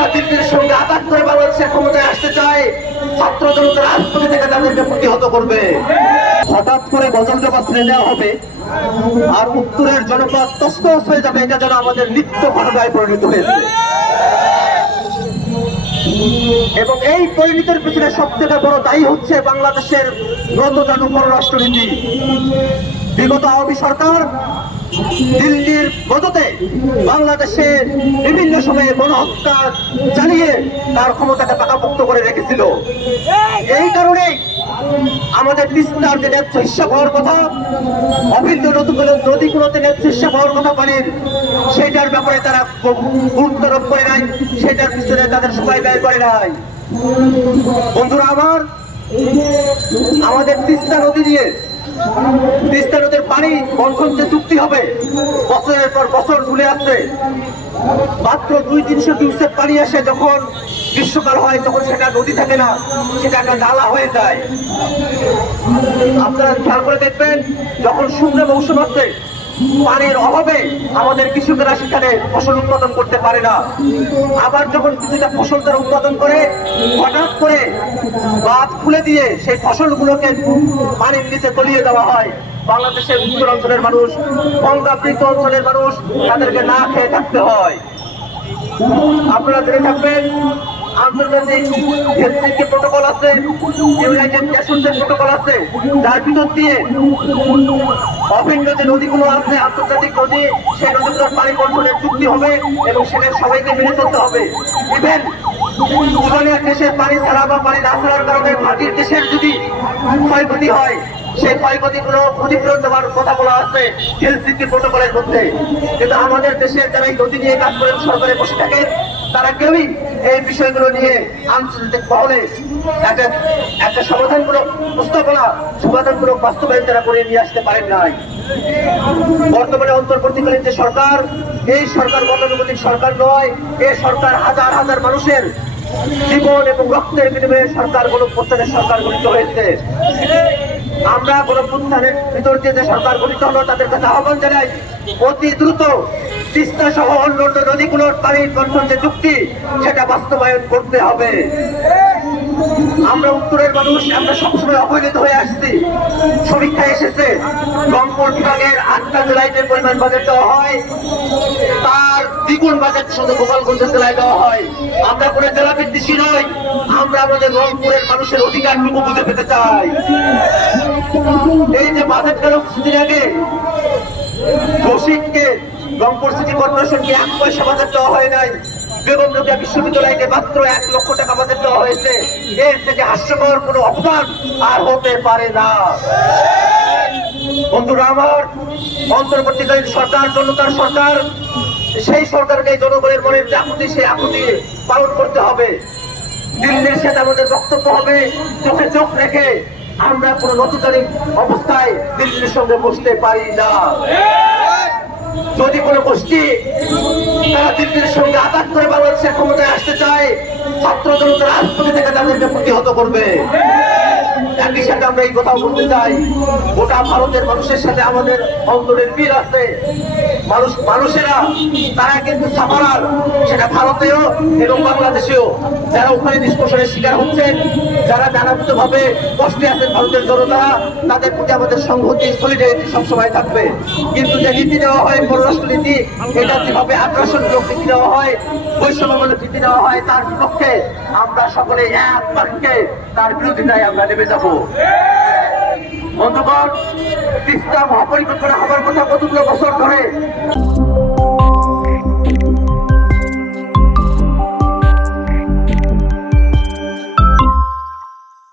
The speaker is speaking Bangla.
যারা দিল্লির সঙ্গে আঘাত করে বাংলাদেশের ক্ষমতায় আসতে চায়, ছাত্র জনতা রাজপথে থেকে তাদেরকে প্রতিহত করবে। হঠাৎ করে গজলকে বাঁচিয়ে নেওয়া হবে আর উত্তরের জনপদ তছনছ হয়ে যাবে, এটা যেন আমাদের নিত্য ঘটনায় পরিণত হয়েছে। এবং এই পরিণতির পিছনে সবথেকে বড় দায়ী হচ্ছে বাংলাদেশের নতজানু পররাষ্ট্রনীতি। বিগত আওয়ামী সরকার দিল্লির মদতে বাংলাদেশের বিভিন্ন সময়ে গণহত্যা চালিয়ে তার ক্ষমতাকে পাকাপোক্ত করে রেখেছিল। এই কারণে আমাদের তিস্তার যে ন্যায্য হিস্সা পাওয়ার কথা, অভিন্ন নদীগুলোতে ন্যায্য হিস্সা পাওয়ার কথা পানির, সেইটার ব্যাপারে তারা গুরুত্ব আরোপ করে নাই, সেটার পিছনে তাদের সময় ব্যয় করে নাই। বন্ধুরা আমার, আমাদের তিস্তা নদী নিয়ে, তিস্তা নদীর পানি বন্টন যে চুক্তি হবে, বছরের পর বছর ঝুলে আছে। মাত্র 200-300 কিউসেক পানি আসে যখন গ্রীষ্মকাল হয়, তখন সেটা নদী থাকে না, সেটা একটা নালা হয়ে যায়। আপনারা খেয়াল করে দেখবেন, যখন শুকনো মৌসুম আসছে, পানির অভাবে আমাদের কৃষকেরা সেখানে ফসল উৎপাদন করতে পারে না। আবার যখন কিছুটা ফসল তারা উৎপাদন করে, হঠাৎ করে বাঁধ খুলে দিয়ে সেই ফসলগুলোকে পানির নিচে তলিয়ে দেওয়া হয়। বাংলাদেশের উত্তরাঞ্চলের মানুষ, গঙ্গাবৃত অঞ্চলের মানুষ, তাদেরকে না খেয়ে থাকতে হয়। আপনারা জেনে থাকবেন, আন্তর্জাতিক হেলসিঙ্কি প্রটোকল আছে, ইউনাইটেড নেশনসের প্রটোকল আছে, যার ভিতর দিয়ে অভিন্ন যে নদীগুলো আছে, আন্তর্জাতিক নদী, সেই নদীগুলোর পানি বন্টনের চুক্তি হবে এবং সেখানে সবাইকে মেনে চলতে হবে। ইভেন উজানের দেশের পানি ছাড়া বা পানি না ছাড়ার কারণে মাটির দেশের যদি ক্ষয়ক্ষতি হয়, সেই ক্ষয়ক্ষতিগুলো ক্ষতিপূরণ দেওয়ার কথা বলা আছে হেলসিঙ্কি প্রটোকলের মধ্যে। কিন্তু আমাদের দেশের যারা এই নদী নিয়ে কাজ করেন, সরকারে বসে থাকেন, তারা কেউই এই বিষয়গুলো নিয়ে আন্তর্জাতিক মহলে একটা সমাধানমূলক প্রস্তাবনা, সমাধানমূলক বাস্তবায়ন তারা করে নিয়ে আসতে পারেন নাই। বর্তমানে অন্তর্বর্তীকালীন যে সরকার, এই সরকার গতানুগতিক সরকার নয়, এই সরকার হাজার হাজার মানুষের জীবন এবং রক্তের বিনিময়ে সরকার, গণপ্রস্থানের সরকার গঠিত হয়েছে। আমরা গণপ্রস্থানের ভিতর দিয়ে যে সরকার গঠিত হলো, তাদের কাছে আহ্বান জানাই, অতি দ্রুত তিস্তা সহ অন্যান্য নদীগুলোর পানির বন্টন যে চুক্তি, সেটা বাস্তবায়ন করতে হবে। আমরা উত্তরের মানুষ, আমরা সবসময় অবহেলিত হয়ে আসছি। সমীক্ষায় এসেছে, রংপুর বিভাগের 8টা জেলায় যে পরিমাণ বাজেট দেওয়া হয়, তার দ্বিগুণ বাজেট শুধু গোপালগঞ্জ জেলায় দেওয়া হয়। আমরা কোনো জেলা বিদ্বেষী নই, আমরা আমাদের রংপুরের মানুষের অধিকারটুকু বুঝে পেতে চাই। এই যে বাজেট গেল কিছুদিন আগে, রশিদকে, রংপুর সিটি কর্পোরেশনকে 1 পয়সা বাজেট দেওয়া হয় নাই। বেগম রোকেয়া বিশ্ববিদ্যালয়কে মাত্র 1 লক্ষ টাকা বাজেট দেওয়া হয়েছে। এর থেকে হাস্যকর কোনো অবদান আর হতে পারে না। বন্ধুরা আমার, অন্তর্বর্তীকালীন সরকার, জনতার সরকার, সেই সরকারকে জনগণের মনের যে আকুতি, সেই আকুতি পালন করতে হবে। দিল্লির সাথে আমাদের বক্তব্য হবে, চোখে চোখ রেখে আমরা কোনো নতুনতান্ত্রিক অবস্থায় দিল্লির সঙ্গে বসতে পারি না। যদি কোনো গোষ্ঠী তারা দিল্লির সঙ্গে আঘাত করে বাংলাদেশের ক্ষমতায় আসতে চায়, ছাত্র জনতা রাজপথে থেকে তাদেরকে প্রতিহত করবে। একই সাথে আমরা এই কথাও বলতে চাই, গোটা ভারতের মানুষের সাথে আমাদের অন্তরের মিল আছে। মানুষেরা তারা কিন্তু সাফারার, সেটা ভারতেও এবং বাংলাদেশেও। যারা ওখানে নিষ্পেষণের শিকার হচ্ছেন, যারা জানাবুত ভাবে কষ্টে আছেন ভারতের জনতা, তাদের প্রতি আমাদের সংহতি, সলিডারিটি সবসময় থাকবে। কিন্তু যে নীতি দেওয়া হয়, পররাষ্ট্র নীতি, এটা যেভাবে আগ্রাসনমূলক নীতি দেওয়া হয়, বৈষম্যমূলক নীতি দেওয়া হয়, তার বিপক্ষে আমরা সকলে এক বাক্যে তার বিরোধিতায় আমরা নেমে যাব। বন্ধুগণ, তিস্তা মহাপরিকল্পনা হবার কথা কতগুলো বছর ধরে